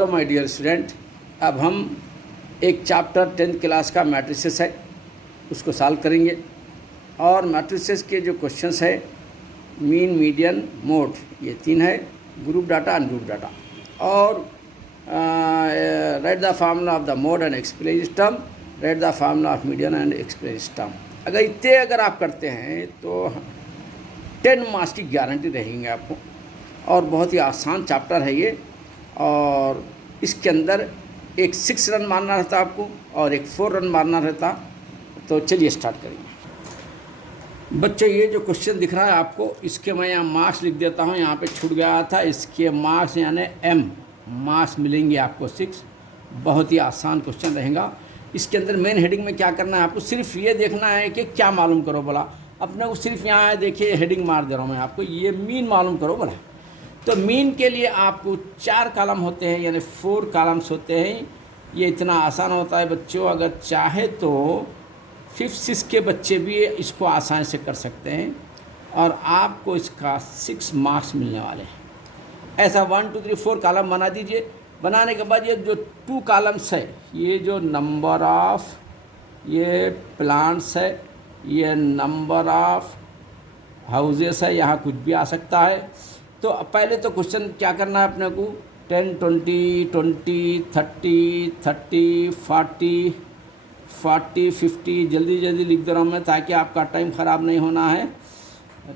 Hello my dear student, अब हम एक चैप्टर 10th क्लास का मैट्रिसेस है उसको सॉल्व करेंगे। और मैट्रिसेस के जो क्वेश्चंस है मीन, मीडियन, मोड, ये तीन है, ग्रुप डाटा, अनग्रुप डाटा। और right the formula of the mode and explain system, right the formula of median and explain system. अगर आप करते हैं तो 10 मार्क्स की गारंटी रहेंगे आपको। और बहुत ही आसान चैप्टर है ये। और इसके अंदर एक 6 रन मारना रहता आपको और एक 4 रन मारना रहता। तो चलिए स्टार्ट करेंगे बच्चों। ये जो क्वेश्चन दिख रहा है आपको, इसके मैं यहाँ मार्क्स लिख देता हूँ। यहाँ पे छूट गया था, इसके मार्क्स यानी M मार्क्स मिलेंगे आपको 6। बहुत ही आसान क्वेश्चन रहेगा। इसके अंदर मेन हेडिंग में क्या करना है आपको, सिर्फ ये देखना है कि क्या मालूम करो बोला। अपने को सिर्फ यहाँ देखिए हेडिंग मार दे रहा हूँ मैं आपको, ये मीन मालूम करो बोला। तो मीन के लिए आपको 4 कॉलम होते हैं, यानी 4 कॉलम्स होते हैं। ये इतना आसान होता है बच्चों, अगर चाहे तो 5th 6 के बच्चे भी इसको आसानी से कर सकते हैं। और आपको इसका 6 मार्क्स मिलने वाले हैं। ऐसा 1 2 3 4 कॉलम बना दीजिए। बनाने के बाद ये जो 2 कॉलम्स है, ये जो नंबर ऑफ ये प्लांट्स है, ये नंबर ऑफ हाउसेस है, यहाँ कुछ भी आ सकता है। तो पहले तो क्वेश्चन क्या करना है अपने को, 10 20 20 30 30 40 40 50 जल्दी जल्दी लिख दे रहा हूँ मैं, ताकि आपका टाइम ख़राब नहीं होना है,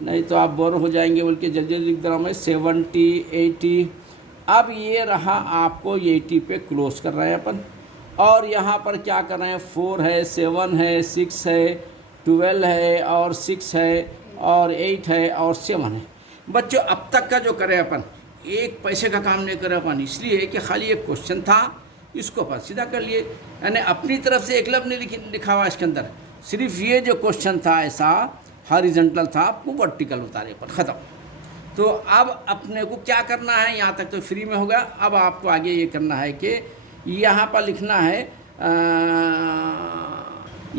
नहीं तो आप बोर हो जाएंगे बोल के जल्दी जल्दी लिख दे रहा हूँ मैं। 70 80। अब ये रहा, आपको 80 पे क्लोज कर रहे हैं अपन। और यहाँ पर क्या कर रहे हैं, 4 है, 7 है, 6 है, 12 है और 6 है और 8 है और 7 है। बच्चों अब तक का जो करें अपन, एक पैसे का काम नहीं करे अपन, इसलिए कि खाली एक क्वेश्चन था, इसको अपन सीधा कर लिए। यानी अपनी तरफ से एक लफ्ज़ नहीं लिखा हुआ इसके अंदर, सिर्फ ये जो क्वेश्चन था ऐसा हॉरिजॉन्टल था, आपको वर्टिकल उतारे पर ख़त्म। तो अब अपने को क्या करना है, यहाँ तक तो फ्री में होगा। अब आपको आगे ये करना है कि यहाँ पर लिखना है,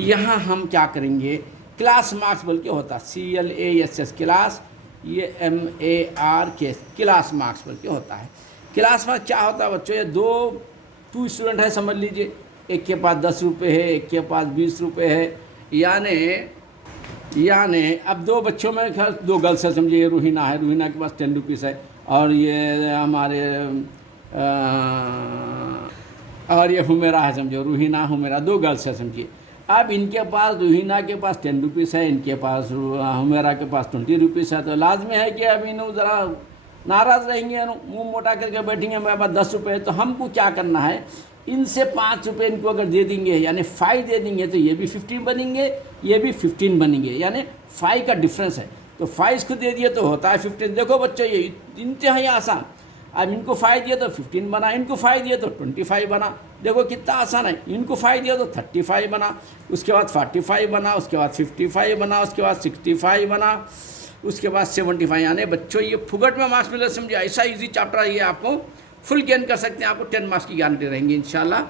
यहाँ हम क्या करेंगे, क्लास मार्क्स बोल के होता, CLASS क्लास, ये MARK क्लास मार्क्स बोल के होता है। क्लास मार्क्स क्या होता है बच्चों, ये 2 स्टूडेंट है समझ लीजिए, एक के पास 10 रुपये है, एक के पास 20 रुपये है। यानी अब 2 बच्चों में 2 गर्ल्स है समझिए। ये रूहीना है, रूहीना के पास 10 रुपीज़ है। और ये हमारे और ये हुमेरा है समझो, रूहीना हुमेरा 2 गर्ल्स है समझिए। अब इनके पास, रूहीना के पास 10 रुपीज़ है, इनके पास हुमेरा के पास 20 रुपीज़ है। तो लाजमी है कि अब इन ज़रा नाराज़ रहेंगे, मुंह मोटा करके बैठेंगे, मेरे पास 10 रुपये है। तो हमको क्या करना है, इनसे 5 रुपये इनको अगर दे देंगे, यानी 5 दे देंगे, तो ये भी 15 बनेंगे, ये भी 15 बनेंगे, यानी 5 का डिफरेंस है। तो 5 इसको दे दिए तो होता है 15। देखो बच्चों ये इंतहाई आसान। अब इनको 5 दिए तो 15 बना, इनको 5 दिए तो 25 बना। देखो कितना आसान है। इनको 5 दिया तो 35 बना, उसके बाद 45 बना, उसके बाद 55 बना, उसके बाद 65 बना, उसके बाद 75। यानी बच्चों ये फुगट में मार्क्स मिले समझिए। ऐसा इजी चैप्टर है ये, आपको फुल गेन कर सकते हैं, आपको 10 मार्क्स की गारंटी रहेंगी इंशाल्लाह।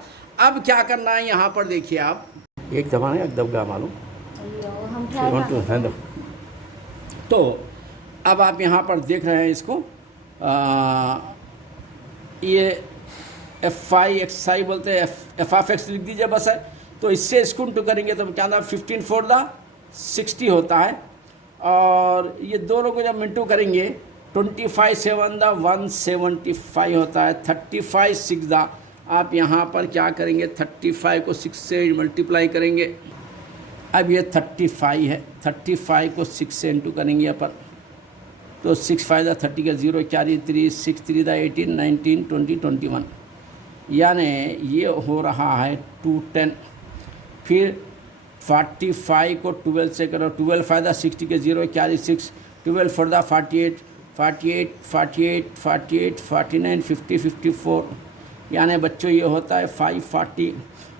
अब क्या करना है, यहाँ पर देखिए आप, एक दबाना है, दबगा मालूम। तो अब आप यहाँ पर देख रहे हैं इसको, ये FI XI बोलते हैं, F ऑफ X लिख दीजिए बस है। तो इससे इसको टू करेंगे तो क्या होता है, 15 4 द 60 होता है। और ये दोनों को जब मिनटू करेंगे, 25 7 द 175 होता है। 35 6 द, आप यहाँ पर क्या करेंगे, 35 को 6 से मल्टीप्लाई करेंगे। अब ये 35 है, 35 को 6 से इंटू करेंगे यहाँ पर, तो 6 5 द 30 का 0 4 3 6 3 द 18 19 20 21। यानी ये हो रहा है 210। फिर 45 को 12 से करो, 12 5 द 60 के 0 4 6 12 4 द 48 48 48 48 49 50 54। यानी बच्चों ये होता है 540।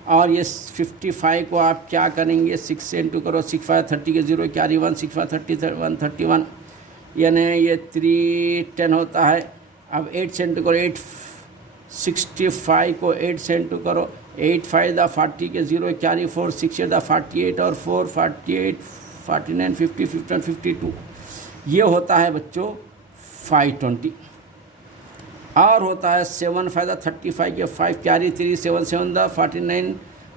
और ये 55 को आप क्या करेंगे, 6 से इंटू करो, 6 5 30 के 0 4 1 6 5 30 131। यानी ये 310 होता है। अब 8 से इंटू करो, 865 को 8 से इंटू करो, 8 5 द 40 के 0 4 4 6 8 द 48 और 4 48 49 50 51 52। ये होता है बच्चों 520। और होता है 7 फायदा 35 के 5 कैरी 3 7 7 द 49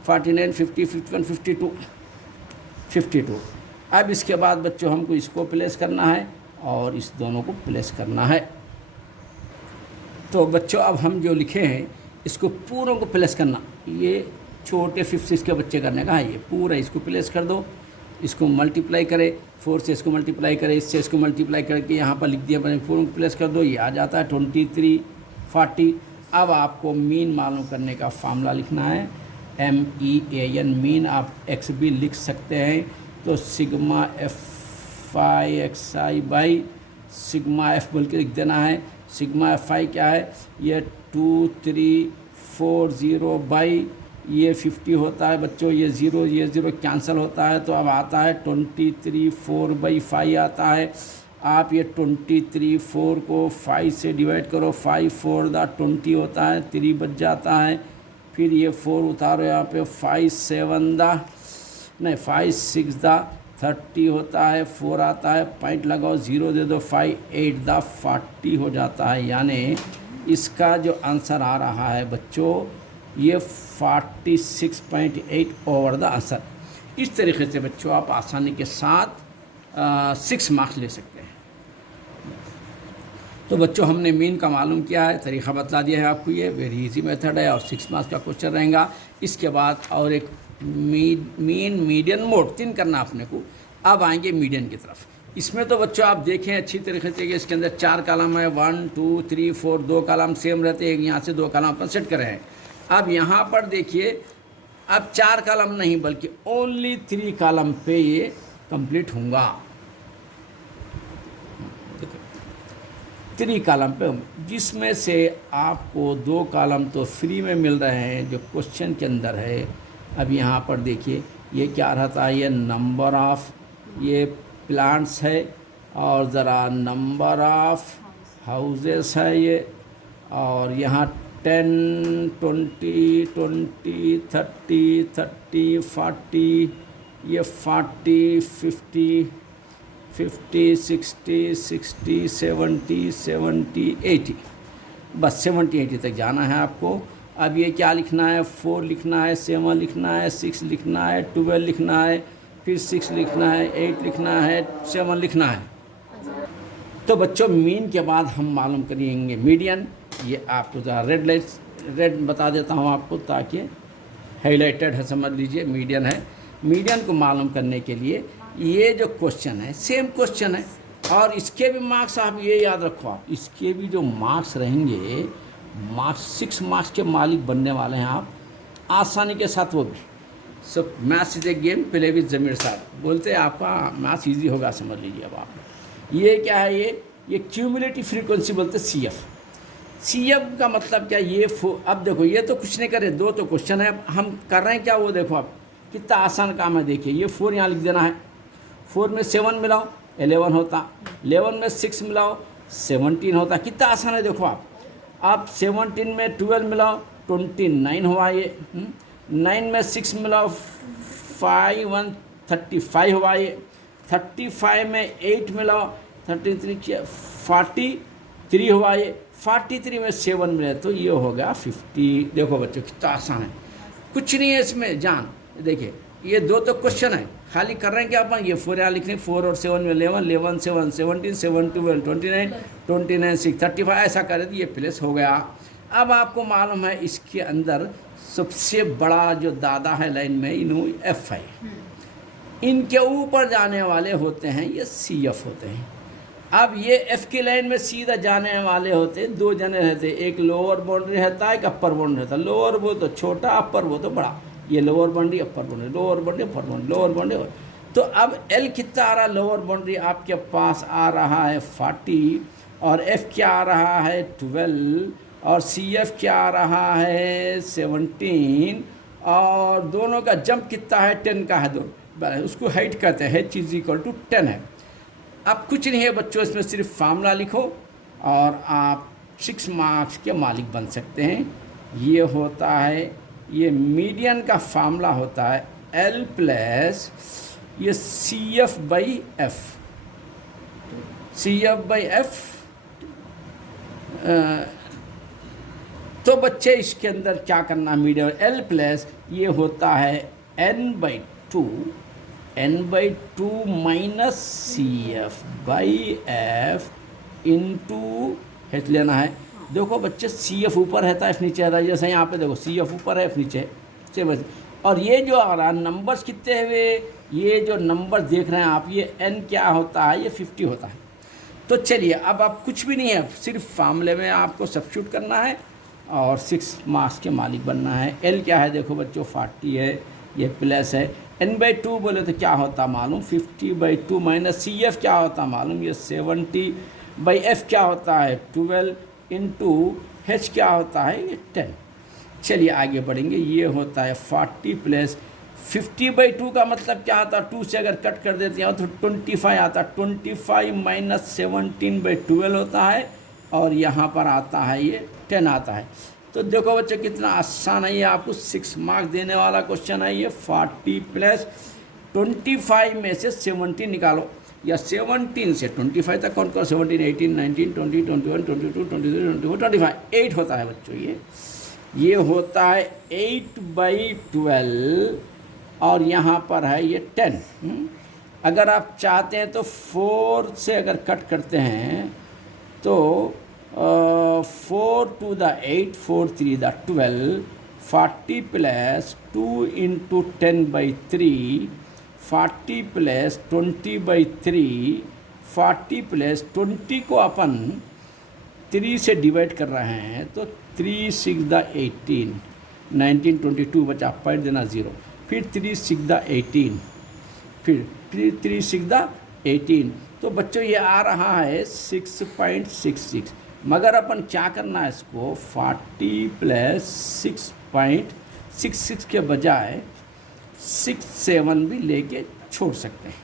49 50 51 52 52। अब इसके बाद बच्चों हमको इसको प्लेस करना है और इस दोनों को प्लेस करना है। तो बच्चों अब हम जो लिखे हैं इसको पूरों को प्लेस करना, ये छोटे 5 6 के बच्चे करने का है, ये पूरा इसको प्लेस कर दो, इसको मल्टीप्लाई करें 4 से, इसको मल्टीप्लाई करें इससे, इसको मल्टीप्लाई करके यहाँ पर लिख दिया, पूरों को प्लेस कर दो, ये आ जाता है 23 40। अब आपको मीन मालूम करने का फार्मूला लिखना है, MEAN मीन, आप एक्स भी लिख सकते हैं, तो sigma FI XI by sigma F बोल के लिख देना है। सिग्मा FI क्या है, ये 2340 बाई ये 50 होता है बच्चों, ये 0 कैंसिल होता है, तो अब आता है 23/4 आता है। आप ये 23/4 को 5 से डिवाइड करो, 5 4 दा 20 होता है, 3 बच जाता है, फिर ये 4 उतारो यहाँ पे, 5 7 दा नहीं 5 6 दा 30 होता है, 4 आता है, पॉइंट लगाओ, 0 दे दो, 5 8 दा 40 हो जाता है। यानी इसका जो आंसर आ रहा है बच्चों ये 46.8 ओवर द आंसर। इस तरीके से बच्चों आप आसानी के साथ 6 मार्क्स ले सकते हैं। तो बच्चों हमने मीन का मालूम किया है, तरीक़ा बतला दिया है आपको, ये वेरी इजी मेथड है और 6 मार्क्स का क्वेश्चन रहेगा। इसके बाद और एक मीन मीडियन मोड 3 करना अपने को। अब आएंगे मीडियन की तरफ। इसमें तो बच्चों आप देखें अच्छी तरीके से कि इसके अंदर 4 कॉलम है, 1 2 3 4, 2 कॉलम सेम रहते हैं, यहाँ से 2 कॉलम अपन सेट कर रहे हैं। अब यहाँ पर देखिए, अब 4 कॉलम नहीं बल्कि ओनली 3 कॉलम पे ये कंप्लीट होगा। 3 कॉलम पे, जिसमें से आपको 2 कॉलम तो फ्री में मिल रहे हैं जो क्वेश्चन के अंदर है। अब यहाँ पर देखिए ये क्या रहता है, ये नंबर ऑफ ये प्लांट्स है और ज़रा नंबर ऑफ हाउसेस है ये, और यहाँ 10 20 20 30 30 40, ये 40 50 50 60 60 70 70 80, बस 70 80 तक जाना है आपको। अब ये क्या लिखना है, 4 लिखना है, 7 लिखना है, 6 लिखना है, 12 लिखना है, फिर 6 लिखना है, 8 लिखना है, 7 लिखना है। तो बच्चों मीन के बाद हम मालूम करेंगे मीडियन। ये आपको ज़रा रेड बता देता हूँ आपको ताकि हाईलाइटेड है, समझ लीजिए मीडियन है। मीडियन को मालूम करने के लिए ये जो क्वेश्चन है सेम क्वेश्चन है, और इसके भी मार्क्स आप ये याद रखो, आप इसके भी जो मार्क्स रहेंगे, मार्क्स 6 मार्क्स के मालिक बनने वाले हैं आप आसानी के साथ। वो भी सब maths is a game play with Zameer साहब बोलते हैं, आपका मैथ्स इजी होगा, समझ लीजिए। अब आप ये क्या है, ये क्यूमुलेटिव फ्रीक्वेंसी बोलते हैं CF। CF का मतलब क्या, ये अब देखो ये तो कुछ नहीं करे, 2 तो क्वेश्चन है, हम कर रहे हैं क्या वो देखो आप कितना आसान काम है। देखिए ये 4 यहाँ लिख देना है, 4 में 7 मिलाओ 11 होता, 11 में 6 मिलाओ 17 होता, कितना आसान है देखो आप 17 में 12 मिलाओ 29 हुआ ये, 9 में 6 मिलाओ 5 1 35 हुआ ये, 35 में 8 मिलाओ 33 43 हुआ ये, 43 में 7 मिले तो ये हो गया 50। देखो बच्चों कितना आसान है, कुछ नहीं है इसमें जान। देखिए ये 2 तो क्वेश्चन है, खाली कर रहे हैं क्या अपन, ये 4 यहाँ लिखने, 4 और 7 में 11 11 7 17 7 12 29 29 6 35, ऐसा करें तो ये प्लेस हो गया। अब आपको मालूम है इसके अंदर सबसे बड़ा जो दादा है लाइन में इनू F है, इनके ऊपर जाने वाले होते हैं ये CF होते हैं। अब ये F की लाइन में सीधा जाने वाले होते हैं, 2 जने रहते हैं, एक लोअर बाउंड्री रहता है, एक अपर बाउंड्री रहता है। लोअर वो तो छोटा, अपर वो तो बड़ा, ये लोअर बाउंड्री अपर बाउंड्री, लोअर बाउंड्री अपर बाउंड्री, लोअर बाउंड्री। तो अब L कितना आ रहा है, लोअर बाउंड्री आपके पास आ रहा है 40, और F क्या आ रहा है 12, और CF क्या आ रहा है 17, और दोनों का जंप कितना है 10 का है, दोनों उसको हाइट कहते हैं, h = 10 है। अब कुछ नहीं है बच्चों, इसमें सिर्फ फार्मूला लिखो और आप 6 मार्क्स के मालिक बन सकते हैं। ये होता है, ये मीडियन का फार्मूला होता है L प्लस ये CF/F, CF/F तो बच्चे इसके अंदर क्या करना, मीडियम एल प्लस ये होता है n/2 minus C F by F into H लेना है। देखो बच्चे सी एफ ऊपर रहता है, एफ नीचे रहता है, जैसे यहाँ पे देखो सी एफ ऊपर है, एफ नीचे है। और ये जो आ रहा नंबर्स कितने हुए, ये जो नंबर देख रहे हैं आप, ये n क्या होता है, ये 50 होता है। तो चलिए अब आप कुछ भी नहीं है, सिर्फ फार्मूले में आपको सब्स्टिट्यूट करना है और 6 मार्क्स के मालिक बनना है। l क्या है देखो बच्चों 40 है, ये प्लस है। n/2 बोले तो क्या होता मालूम 50/2 माइनस सी एफ क्या होता मालूम, ये 70/f क्या होता है 12 इंटू h क्या होता है ये 10। चलिए आगे बढ़ेंगे, ये होता है 40 प्लस 50/2 का मतलब क्या आता है, 2 से अगर कट कर देते हैं तो 25 आता है, 25 माइनस 17/12 होता है, और यहाँ पर आता है ये 10 आता है। तो देखो बच्चे कितना आसान है, ये आपको 6 मार्क्स देने वाला क्वेश्चन है। ये 40 प्लस 25 में से 17 निकालो, या 17 से 25 तक काउंट करो, 17, 18, 19, 20, 21, 22, 23, 24, 25, 8 होता है बच्चों। ये होता है 8/12 और यहाँ पर है ये 10। अगर आप चाहते हैं तो 4 से अगर कट करते हैं तो 4 to the 8, 4 3 the 12, 40 plus 2 into 10/3, 40 plus 20/3, 40 plus 20 को अपन 3 से डिवाइड कर रहे हैं तो 3 6 the 18, 19 22 बचा, पॉइंट देना 0, फिर 3 6 the 18, फिर 3 6 the 18। तो बच्चों ये आ रहा है 6.66, मगर अपन क्या करना है इसको 40 प्लस 6.66 के बजाय 67 भी लेके छोड़ सकते हैं।